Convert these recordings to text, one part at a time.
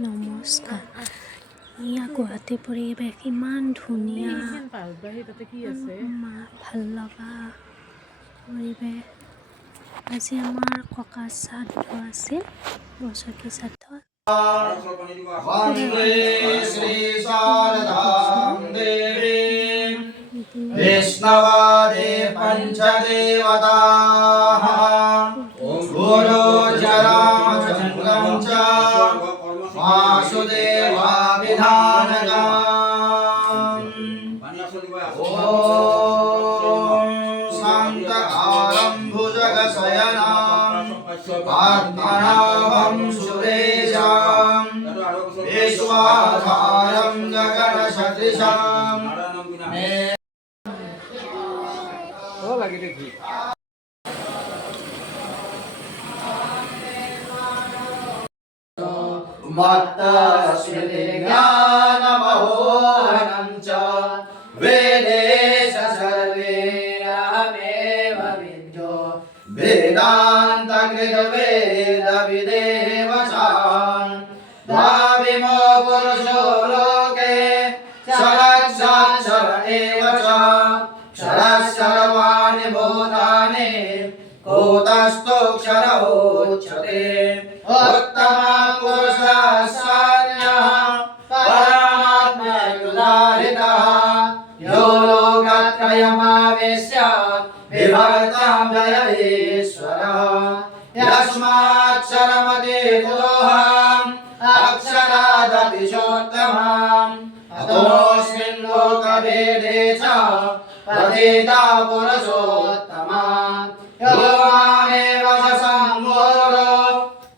নমস্কাৰ। এয়া গুৱাহাটীৰ পৰিৱেশ ইমান ধুনীয়া, ভাল লগা পৰিৱেশ। আজি আমাৰ ককাৰ শ্ৰাদ্ধ আছিল, বছৰকী শ্ৰাদ্ধ। वैष्णवादे पंचदेवताः गुरु चराचन्द्रं च वासुदेवाभिधानकम् शान्तकारं भुजगशयनं पद्मनाभं सुरेशं विश्वाधारं गगनसदृशं मत्तस्मिते ज्ञानमहोहनं च वेदेश सर्वैरहमेव विद्यो वेदान्तकृतवेदविदेव चान् द्वाविमो पुरुषो लोके क्षरक्षर एव च क्षरः सर्वाणि भूतानि कूटस्थोऽक्षर उच्यते उत्तमः पुरुषः सान्यः परमात्मैकुदारितः यो लोकत्रयमावेश्य विभक्तं व्ययीश्वरः यस्माक्षरमतीतोऽहम् अक्षरादपि चोत्तमम् अतोऽस्मिन् लोकभेदे च पतितः पुरुषोत्तमः यो मामेव च सम्मूढो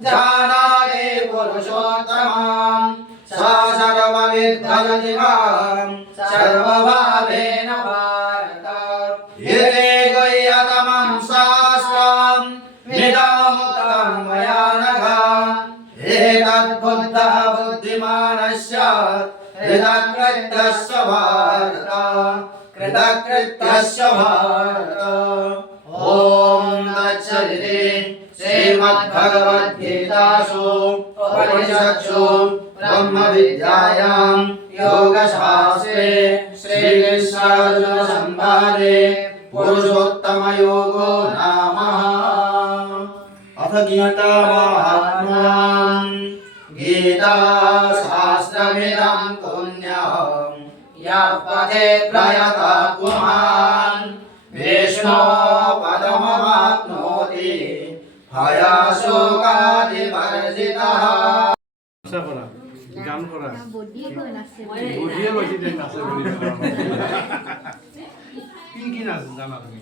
जानाति पुरुषोत्तमं स सर्वविद् भजति मां सर्वभावेन भारत। यदि गुह्यतमं शास्त्रम् इदमुक्तं मया नघ एतद्बुद्धः बुद्धिमानस्य कृतकृत्यस्य भारत कृतकृत्यस्य भारत। ॐ तत्सदिति श्रीमद्भगवद्गीतासु उपनिषत्सु ब्रह्मविद्यायां योगशास्त्रे श्रीकृष्णार्जुनसंवादे पुरुषोत्तमयोगो नाम। अथ गीतामाहात्म्यं गीताशास्त्रमिदं पुण्यं यः पठेत् प्रयतः पुमान् विष्णोपदमवाप्नोति भयशोकादिवर्जितः। গান কৰা কি কি নাচ জানা তুমি?